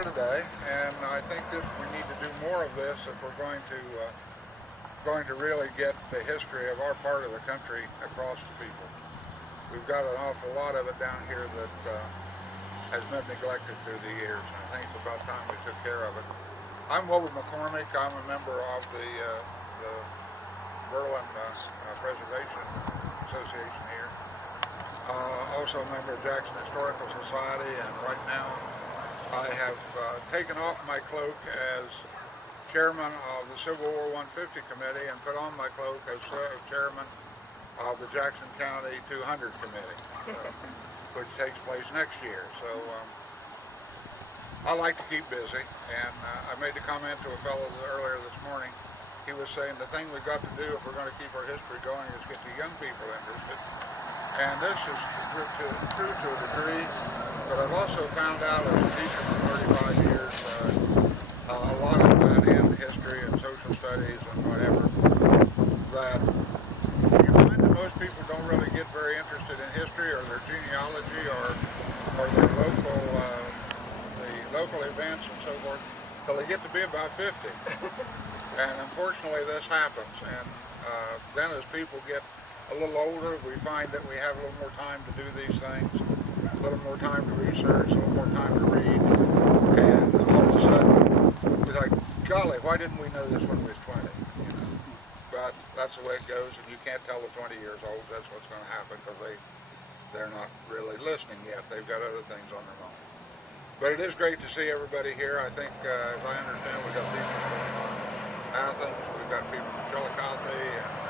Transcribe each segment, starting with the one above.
Today, and I think that we need to do more of this if we're going to really get the history of our part of the country across to people. We've got an awful lot of it down here that has been neglected through the years, and I think it's about time we took care of it. I'm Wilbur McCormick. I'm a member of the Berlin Preservation Association here. Also a member of Jackson Historical Society, and right now I have taken off my cloak as chairman of the Civil War 150 Committee and put on my cloak as chairman of the Jackson County 200 Committee, which takes place next year. So I like to keep busy, and I made the comment to a fellow earlier this morning. He was saying the thing we've got to do if we're going to keep our history going is get the young people interested. And this is true to a degree, but I've also found out as a teacher for 35 years, a lot of that in history and social studies and whatever, that you find that most people don't really get very interested in history or their genealogy or their local events and so forth till they get to be about 50. And unfortunately this happens, and then as people get a little older, we find that we have a little more time to do these things, a little more time to research, a little more time to read, and all of a sudden, we're like, golly, why didn't we know this when we was 20? You know? But that's the way it goes, and you can't tell the 20 years old that's what's going to happen because they're not really listening yet. They've got other things on their mind. But it is great to see everybody here. I think, as I understand, we've got people from Athens, we've got people from Chillicothe, and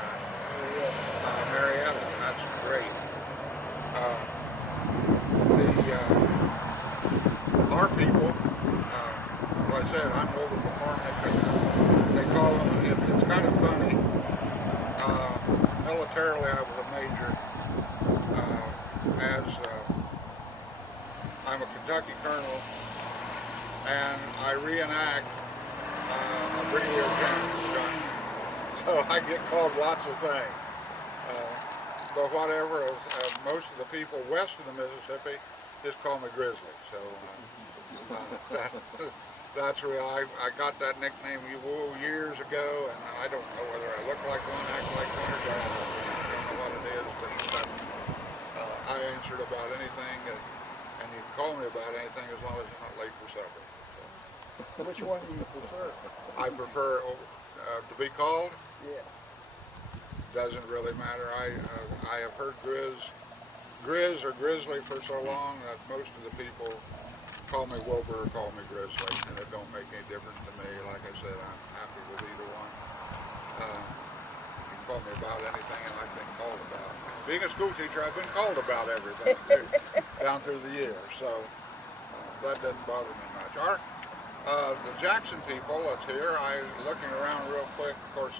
Marietta, and that's great. Our people, like I said, I'm Wilbur McCormick, and they call them, it's kind of funny, militarily I was a major, I'm a Kentucky colonel, and I reenact a brigadier general. So I get called lots of things. But whatever, most of the people west of the Mississippi just call me Grizzly. So that's real. I got that nickname years ago, and I don't know whether I look like one, act like one, or don't know what it is, but I answered about anything, and you can call me about anything as long as it's not late for supper. So which one do you prefer? I prefer to be called. Yeah. Doesn't really matter. I have heard Grizz or Grizzly for so long that most of the people call me Wilbur or call me Grizzly, and it don't make any difference to me. Like I said, I'm happy with either one. You can call me about anything and I've been called about. Being a school teacher, I've been called about everything too, down through the years, so that doesn't bother me much. The Jackson people that's here, I was looking around real quick. Of course,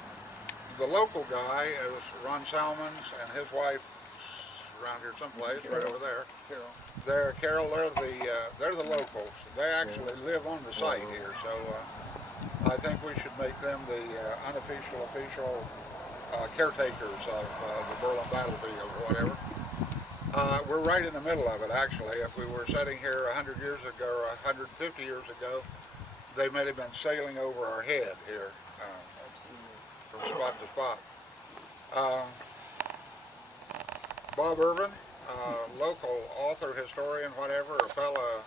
the local guy is Ron Salmons, and his wife around here someplace, right over there. Carol. They're the locals. They actually live on the site here, so I think we should make them the official caretakers of the Berlin battlefield or whatever. We're right in the middle of it, actually. If we were sitting here 100 years ago or 150 years ago, they may have been sailing over our head here. From spot to spot. Bob Irvin, local author, historian, whatever, a fella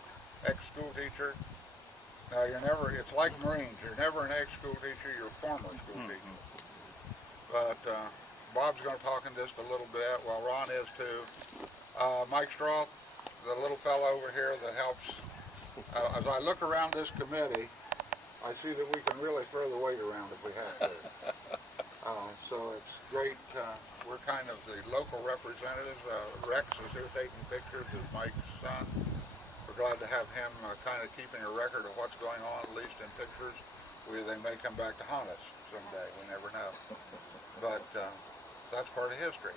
ex-school teacher. Now it's like Marines, you're never an ex-school teacher, you're a former school teacher. But Bob's going to talk in just a little bit, well Ron is too. Mike Stroth, the little fella over here that helps. As I look around this committee, I see that we can really throw the weight around if we have to. So it's great. We're kind of the local representatives. Rex is here taking pictures as Mike's son. We're glad to have him kind of keeping a record of what's going on, at least in pictures. They may come back to haunt us someday. We never know. But that's part of history.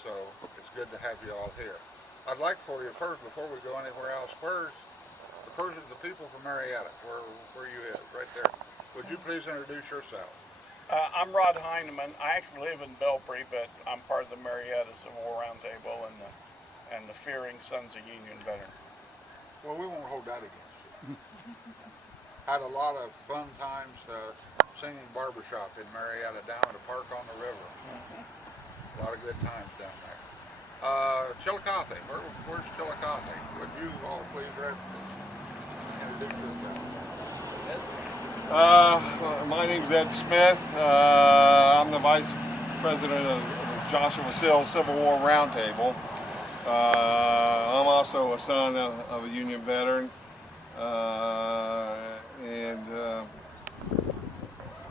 So it's good to have you all here. I'd like for you first, before we go anywhere else, where's the people from Marietta? Where you is? Right there. Would you please introduce yourself? I'm Rod Heineman. I actually live in Belpre, but I'm part of the Marietta Civil War Roundtable and the Fearing Sons of Union Veterans. Well, we won't hold that against you. Had a lot of fun times singing barbershop in Marietta down at a park on the river. A lot of good times down there. Chillicothe, where's Chillicothe? Would you all please introduce yourself? My name's Ed Smith. I'm the Vice President of the Joshua Sill Civil War Roundtable. I'm also a son of a Union veteran and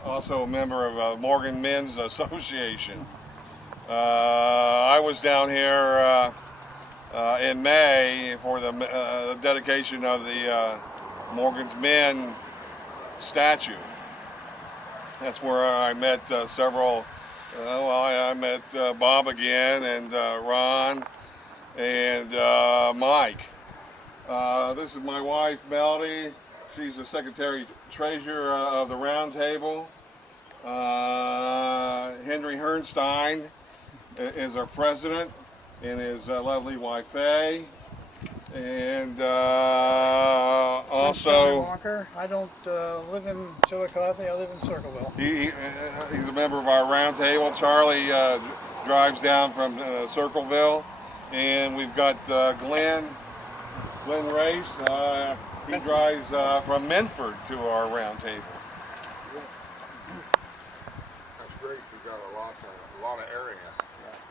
also a member of Morgan Men's Association. I was down here in May for the dedication of the Morgan's Men statue. That's where I met several, I met Bob again and Ron and Mike. This is my wife Melody. She's the Secretary Treasurer of the Round Table. Henry Hernstein is our president, and his lovely wife Faye. And also, Walker. I don't live in Chillicothe. I live in Circleville. he's a member of our round table. Charlie drives down from Circleville, and we've got Glenn Race. He drives from Menford to our round table. That's great. We've got a lot of area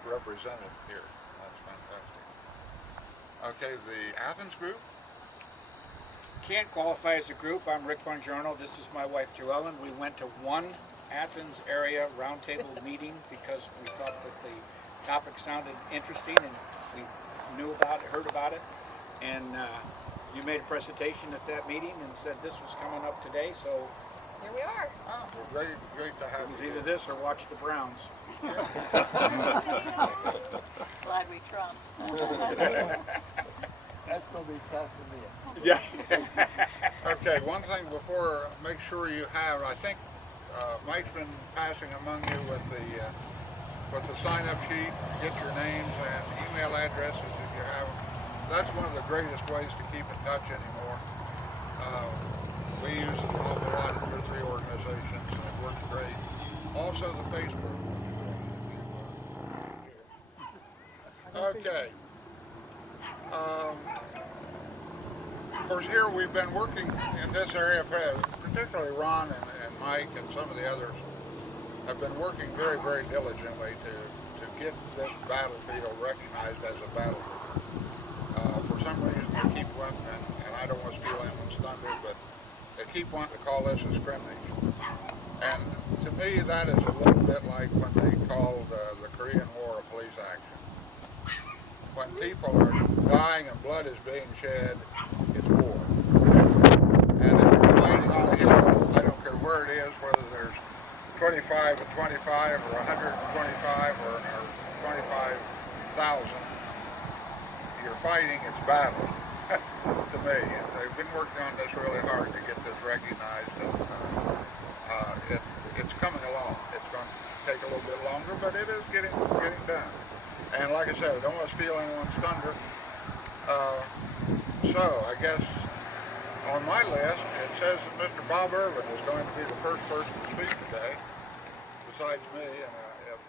represented here. That's fantastic. Okay, the Athens group. Can't qualify as a group. I'm Rick Bongiorno. This is my wife Joellen. We went to one Athens area roundtable meeting because we thought that the topic sounded interesting and we knew about it, heard about it. And you made a presentation at that meeting and said this was coming up today, so here we are. Oh, well, great to have it was you. either this or watch the Browns. Glad we trumped. That's going to be tough to miss. Yeah. Okay, one thing before, make sure you have, I think Mike's been passing among you with the sign-up sheet. Get your names and email addresses if you have them. That's one of the greatest ways to keep in touch anymore. We use it an awful lot at 2 or 3 organizations, and it works great. Also the Facebook. Okay. Of course, here we've been working in this area, particularly Ron and Mike and some of the others have been working very, very diligently to get this battlefield recognized as a battlefield. For some reason, they keep wanting, and I don't want to steal anyone's thunder, but they keep wanting to call this a scrimmage. And to me, that is a little bit like when they called the Korean War a police action. When people are dying and blood is being shed, it's war. And if you're fighting on a hill, I don't care where it is, whether there's 25 and 25 or 125 or 25,000, you're fighting, it's battle. To me, and they've been working on this really hard to get this recognized, and it's coming along. It's going to take a little bit longer, but it is getting done. And like I said, I don't want to steal anyone's thunder. So I guess on my list it says that Mr. Bob Irvin is going to be the first person to speak today, besides me. And if